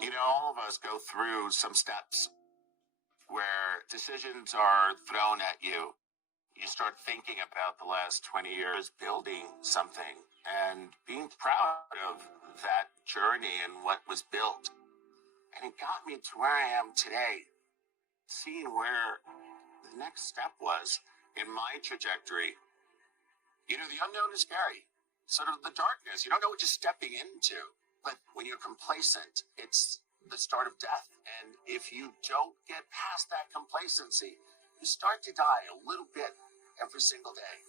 All of us go through some steps where decisions are thrown at you. You start thinking about the last 20 years building something and being proud of that journey and what was built. And it got me to where I am today, seeing where the next step was in my trajectory. The unknown is scary. Sort of the darkness. You don't know what you're stepping into. But when you're complacent, it's the start of death. And if you don't get past that complacency, you start to die a little bit every single day.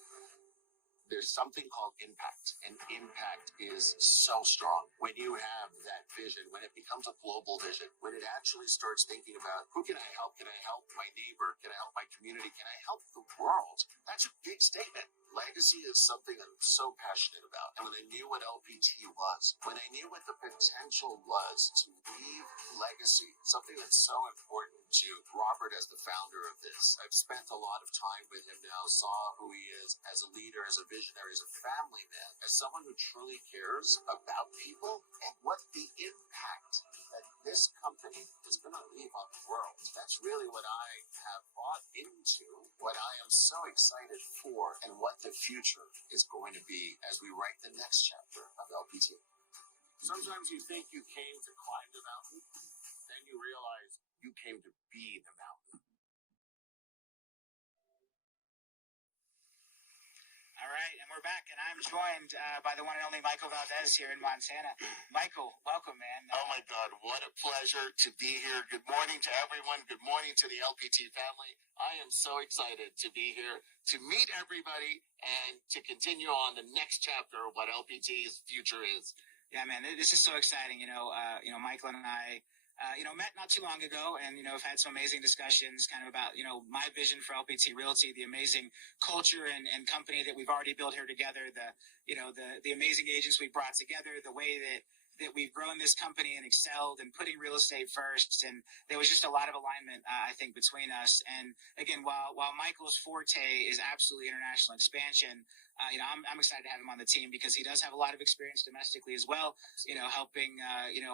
There's something called impact, and impact is so strong. When you have that vision, when it becomes a global vision, when it actually starts thinking about who can I help? Can I help my neighbor? Can I help my community? Can I help the world? That's a big statement. Legacy is something I'm so passionate about. And when I knew what LPT was, when I knew what the potential was to leave legacy, something that's so important to Robert as the founder of this. I've spent a lot of time with him now, saw who he is as a leader, as a visionary, as a family man, as someone who truly cares about people and what the impact that this company is going to leave on the world. That's really what I have bought into, what I am so excited for, and what the future is going to be as we write the next chapter of LPT. Sometimes you think you came to climb the mountain, then you realize you came to be the mountain. All right, and we're back, and I'm joined by the one and only Michael Valdes here in Montana. Michael, welcome, man. Oh, my God, what a pleasure to be here. Good morning to everyone. Good morning to the LPT family. I am so excited to be here, to meet everybody, and to continue on the next chapter of what LPT's future is. Yeah, man, this is so exciting. Michael and I met not too long ago and, have had some amazing discussions kind of about, my vision for LPT Realty, the amazing culture and company that we've already built here together, the amazing agents we brought together, the way that we've grown this company and excelled and putting real estate first. And there was just a lot of alignment, I think, between us. And again, while Michael's forte is absolutely international expansion, I'm excited to have him on the team because he does have a lot of experience domestically as well, helping,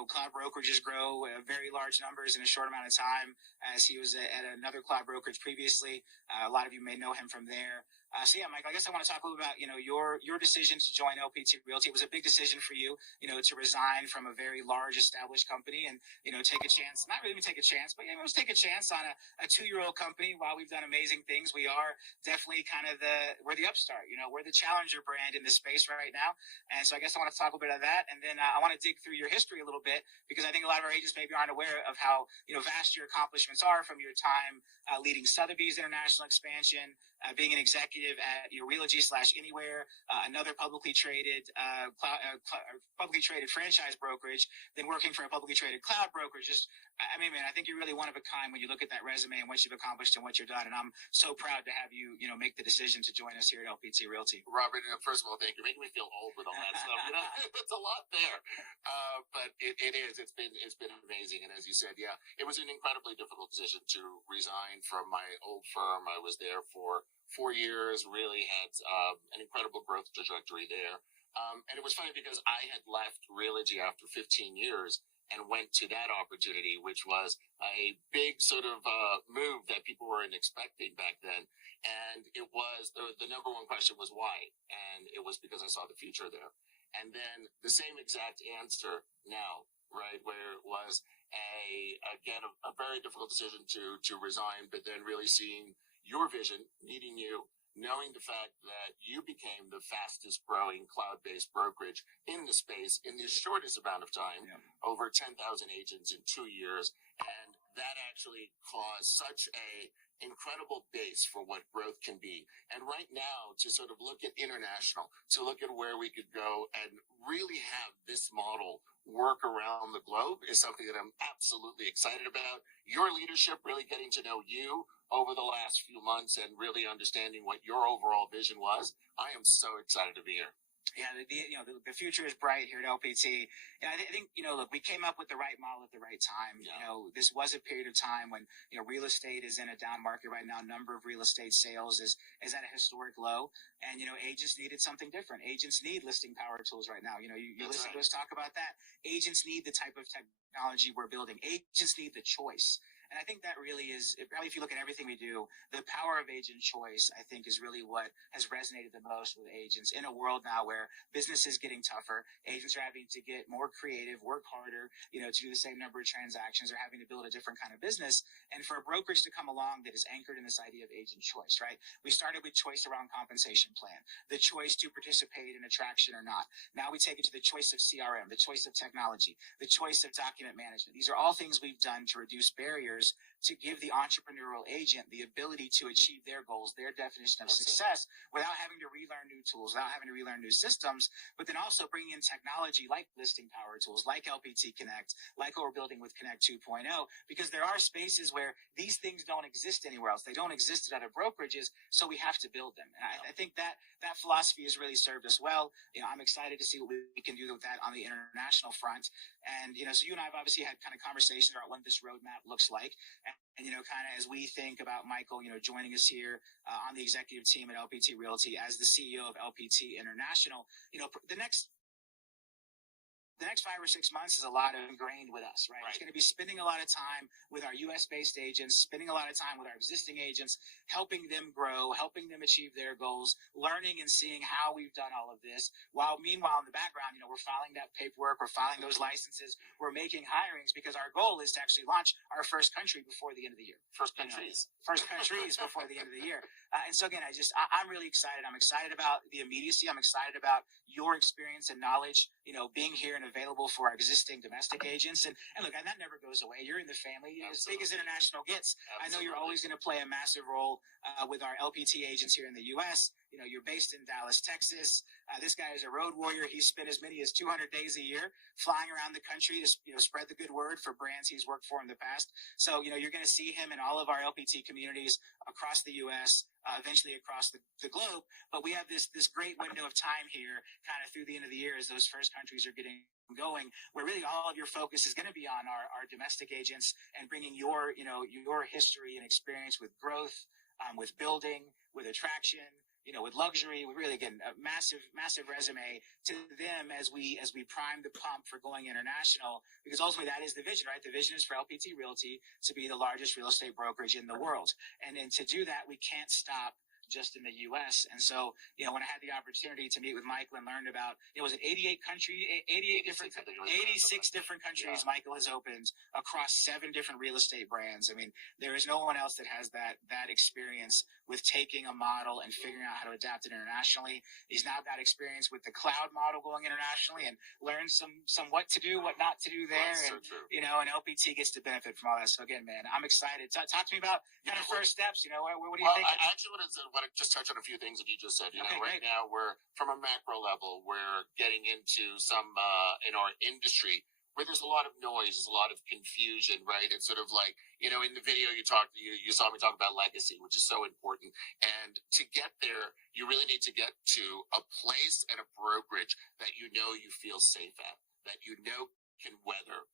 cloud brokerages grow very large numbers in a short amount of time, as he was at another cloud brokerage previously. A lot of you may know him from there. Michael, I guess I want to talk a little about, your decision to join LPT Realty. It was a big decision for you, to resign from a very large established company and, take a chance, not really take a chance, but let's take a chance on a 2-year-old company. While we've done amazing things, we are definitely kind of we're the upstart, we're the challenger brand in this space right now. And so I guess I want to talk a bit of that. And then I want to dig through your history a little bit, because I think a lot of our agents maybe aren't aware of how, vast your accomplishments are from your time leading Sotheby's international expansion, being an executive at Realogy /Anywhere, another publicly traded franchise brokerage, then working for a publicly traded cloud brokerage. Man, I think you're really one of a kind when you look at that resume and what you've accomplished and what you've done. And I'm so proud to have you, make the decision to join us here at LPT Realty. Robert, first of all, thank you. Making me feel old with all that stuff. It's a lot there, but it is. It's been amazing. And as you said, yeah, it was an incredibly difficult decision to resign from my old firm. I was there for 4 years. Really had an incredible growth trajectory there. And it was funny because I had left Realogy after 15 years and went to that opportunity, which was a big sort of move that people weren't expecting back then. And it was, the number one question was why? And it was because I saw the future there. And then the same exact answer now, right, where it was a very difficult decision to resign, but then really seeing your vision, meeting you, knowing the fact that you became the fastest growing cloud-based brokerage in the space in the shortest amount of time, over 10,000 agents in 2 years. And that actually caused such a incredible base for what growth can be. And right now, to sort of look at international, to look at where we could go and really have this model work around the globe is something that I'm absolutely excited about. Your leadership, really getting to know you over the last few months and really understanding what your overall vision was. I am so excited to be here. Yeah, the future is bright here at LPT. And I think, look, we came up with the right model at the right time. Yeah. This was a period of time when, real estate is in a down market right now. Number of real estate sales is at a historic low. And, agents needed something different. Agents need listing power tools right now. You listen to us talk about that. Agents need the type of technology we're building. Agents need the choice. And I think that really is, probably if you look at everything we do, the power of agent choice, I think, is really what has resonated the most with agents in a world now where business is getting tougher. Agents are having to get more creative, work harder, to do the same number of transactions, or having to build a different kind of business. And for a brokerage to come along that is anchored in this idea of agent choice, right? We started with choice around compensation plan, the choice to participate in attraction or not. Now we take it to the choice of CRM, the choice of technology, the choice of document management. These are all things we've done to reduce barriers to give the entrepreneurial agent the ability to achieve their goals, their definition of success, without having to relearn new tools, without having to relearn new systems, but then also bringing in technology like listing power tools, like LPT Connect, like what we're building with Connect 2.0, because there are spaces where these things don't exist anywhere else. They don't exist at other brokerages, so we have to build them. And I think that philosophy has really served us well. I'm excited to see what we can do with that on the international front. And, so you and I have obviously had kind of conversations about what this roadmap looks like. And kind of as we think about Michael, joining us here on the executive team at LPT Realty as the CEO of LPT International, the next 5 or 6 months is a lot of ingrained with us, right? It's going to be spending a lot of time with our U.S.-based agents, spending a lot of time with our existing agents, helping them grow, helping them achieve their goals, learning and seeing how we've done all of this. While meanwhile, in the background, we're filing that paperwork, we're filing those licenses, we're making hirings, because our goal is to actually launch our first country before the end of the year. First countries before the end of the year. And so again, I'm really excited. I'm excited about the immediacy. I'm excited about your experience and knowledge, being here and available for our existing domestic agents. And look, and that never goes away. You're in the family. Absolutely. As big as international gets. Absolutely. I know you're always going to play a massive role with our LPT agents here in the U.S. You're based in Dallas, Texas. This guy is a road warrior. He's spent as many as 200 days a year flying around the country to spread the good word for brands he's worked for in the past. So, you're going to see him in all of our LPT communities across the U.S., eventually across the globe. But we have this great window of time here kind of through the end of the year as those first countries are getting going, where really all of your focus is going to be on our domestic agents and bringing your history and experience with growth, with building, with attraction, with luxury, with really, again, a massive resume to them as we prime the pump for going international, because ultimately that is the vision, right? The vision is for LPT Realty to be the largest real estate brokerage in the world. And to do that, we can't stop just in the U.S. And so, when I had the opportunity to meet with Michael and learn about, was it 86 different countries Michael has opened across 7 different real estate brands. I mean, there is no one else that has that experience with taking a model and figuring out how to adapt it internationally. He's now got experience with the cloud model going internationally and learned some what to do, what not to do there. Well, and, so true. And LPT gets to benefit from all that. So again, man, I'm excited. Talk to me about kind of first steps. What do you think? I actually want to just touch on a few things that you just said. Right now we're from a macro level, we're getting into some in our industry where there's a lot of noise, there's a lot of confusion, right? It's sort of like, in the video you saw me talk about legacy, which is so important. And to get there, you really need to get to a place and a brokerage that you feel safe at, that can weather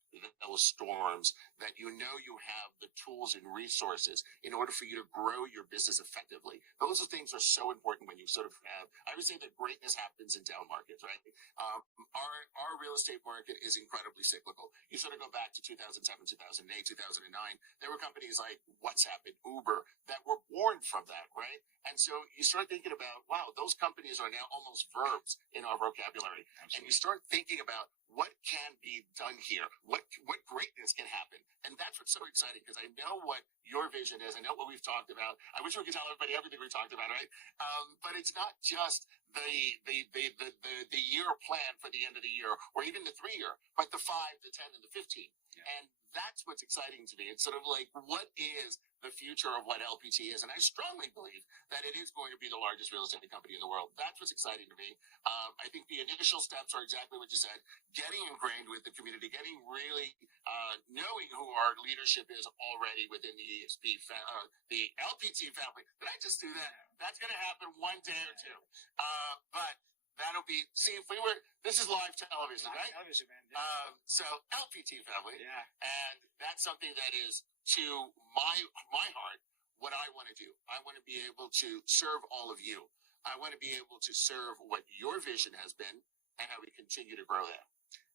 those storms, that you have the tools and resources in order for you to grow your business effectively. Those things are so important when you sort of have, I would say that greatness happens in down markets, right? Our real estate market is incredibly cyclical. You sort of go back to 2007, 2008, 2009, there were companies like WhatsApp and Uber that were born from that, right? And so you start thinking about, wow, those companies are now almost verbs in our vocabulary. Absolutely. And you start thinking about what can be done here, what greatness can happen. And that's what's so exciting, because I know what your vision is. I know what we've talked about. I wish we could tell everybody everything we talked about, right? But it's not just the year plan for the end of the year, or even the 3-year, but the 5, the 10, and the 15. Yeah. And that's what's exciting to me. It's sort of like, what is the future of what LPT is? And I strongly believe that it is going to be the largest real estate company in the world. That's what's exciting to me. I think the initial steps are exactly what you said, getting ingrained with the community, getting really knowing who our leadership is already within the EXP, the LPT family. Did I just do that? That's going to happen one day or two. But That'll be, see, if we were, this is live television, Live right? television, man. Yeah. So LPT family. Yeah. And that's something that is to my heart, what I want to do. I want to be able to serve all of you. I want to be able to serve what your vision has been and how we continue to grow that.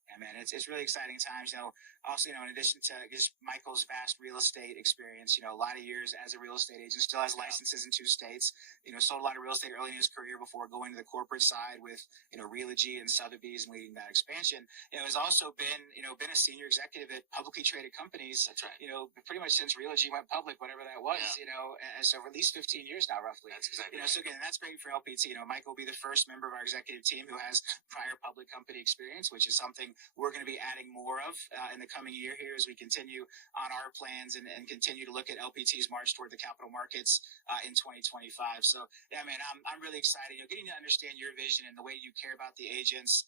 Yeah, man, it's really exciting times. Also, in addition to just Michael's vast real estate experience, a lot of years as a real estate agent, still has licenses in 2 states. Sold a lot of real estate early in his career before going to the corporate side with, Realogy and Sotheby's and leading that expansion. Has also been a senior executive at publicly traded companies. That's right. Pretty much since Realogy went public, whatever that was. Yeah. And so for at least 15 years now, roughly. That's exactly. So again, that's great for LPT. Michael will be the first member of our executive team who has prior public company experience, which is something we're going to be adding more of in the coming year here as we continue on our plans and continue to look at LPT's march toward the capital markets in 2025. So yeah, man, I'm really excited. Getting to understand your vision and the way you care about the agents.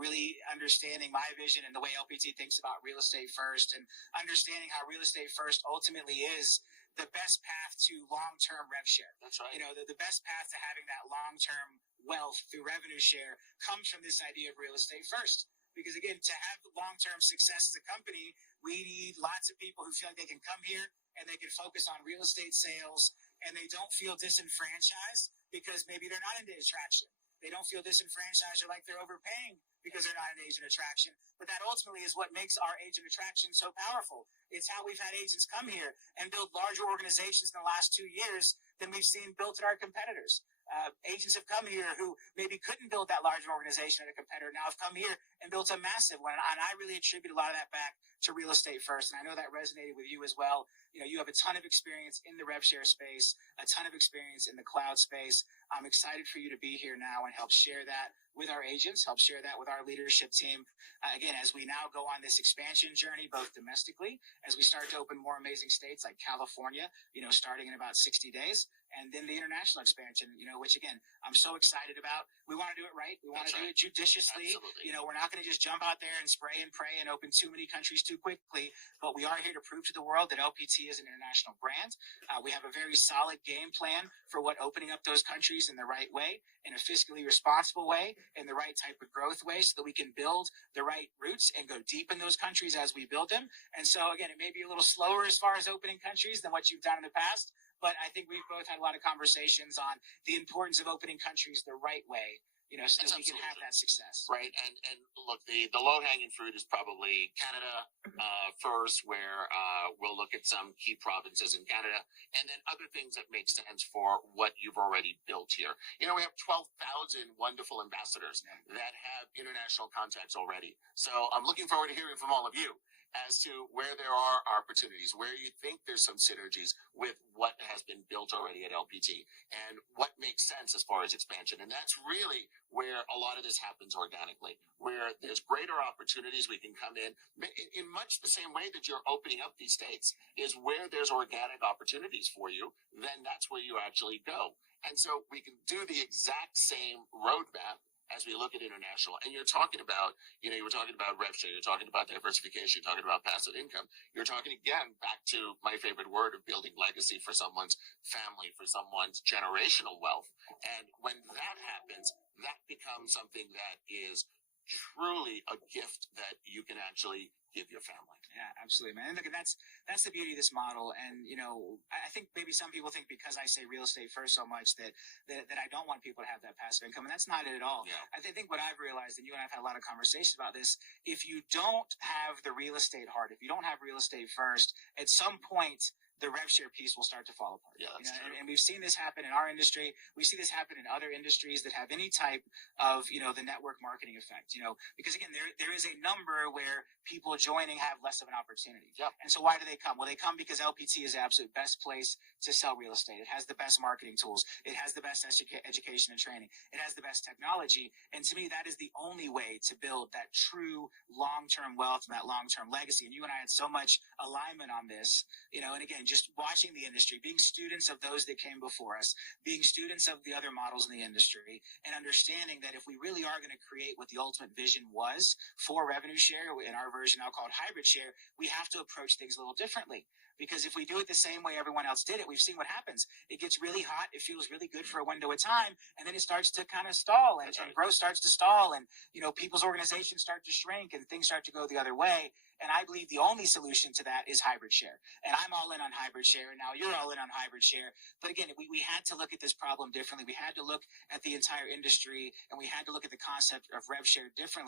Really understanding my vision and the way LPT thinks about real estate first, and understanding how real estate first ultimately is the best path to long-term rev share. That's right. The best path to having that long-term wealth through revenue share comes from this idea of real estate first. Because again, to have long-term success as a company, we need lots of people who feel like they can come here and they can focus on real estate sales and they don't feel disenfranchised because maybe they're not into attraction. They don't feel disenfranchised or like they're overpaying because they're not an agent attraction. But that ultimately is what makes our agent attraction so powerful. It's how we've had agents come here and build larger organizations in the last 2 years than we've seen built at our competitors. Agents have come here who maybe couldn't build that large organization at a competitor, now have come here and built a massive one. And I really attribute a lot of that back to real estate first. And I know that resonated with you as well. You have a ton of experience in the rev share space, a ton of experience in the cloud space. I'm excited for you to be here now and help share that with our agents, help share that with our leadership team. Again, as we now go on this expansion journey, both domestically, as we start to open more amazing states like California, starting in about 60 days, and then the international expansion, which again, I'm so excited about. We want to do it right. We want to do it judiciously. Absolutely. We're not going to just jump out there and spray and pray and open too many countries too quickly, but we are here to prove to the world that LPT is an international brand. We have a very solid game plan for what opening up those countries in the right way, in a fiscally responsible way, in the right type of growth way, so that we can build the right roots and go deep in those countries as we build them. And so again, it may be a little slower as far as opening countries than what you've done in the past, but I think we've both had a lot of conversations on the importance of opening countries the right way, so that we can have that success. Right. And look, the low-hanging fruit is probably Canada first, where we'll look at some key provinces in Canada, and then other things that make sense for what you've already built here. We have 12,000 wonderful ambassadors that have international contacts already. So I'm looking forward to hearing from all of you as to where there are opportunities, where you think there's some synergies with what has been built already at LPT, and what makes sense as far as expansion. And that's really where a lot of this happens organically, where there's greater opportunities. We can come in much the same way that you're opening up these states, is where there's organic opportunities for you, then that's where you actually go. And so we can do the exact same roadmap as we look at international. And you're talking about, you were talking about rev share, you're talking about diversification, you're talking about passive income. You're talking again back to my favorite word of building legacy for someone's family, for someone's generational wealth. And when that happens, that becomes something that is truly a gift that you can actually give your family. Yeah, absolutely, man. And look, that's the beauty of this model. And I think maybe some people think because I say real estate first so much that I don't want people to have that passive income, and that's not it at all. Yeah. I think what I've realized, and you and I've had a lot of conversations about this, if you don't have the real estate heart, if you don't have real estate first, at some point the rev share piece will start to fall apart. Yeah, that's true. And we've seen this happen in our industry. We see this happen in other industries that have any type of, the network marketing effect, because again, there is a number where people joining have less of an opportunity. Yep. And so why do they come? Well, they come because LPT is the absolute best place to sell real estate. It has the best marketing tools. It has the best education and training. It has the best technology. And to me, that is the only way to build that true long-term wealth and that long-term legacy. And you and I had so much alignment on this, and again, just watching the industry, being students of those that came before us, being students of the other models in the industry, and understanding that if we really are going to create what the ultimate vision was for revenue share, in our version I'll call it hybrid share, we have to approach things a little differently. Because if we do it the same way everyone else did it, we've seen what happens. It gets really hot. It feels really good for a window of time. And then it starts to kind of stall and growth starts to stall. And, people's organizations start to shrink and things start to go the other way. And I believe the only solution to that is hybrid share. And I'm all in on hybrid share. And now you're all in on hybrid share. But again, we had to look at this problem differently. We had to look at the entire industry and we had to look at the concept of rev share differently.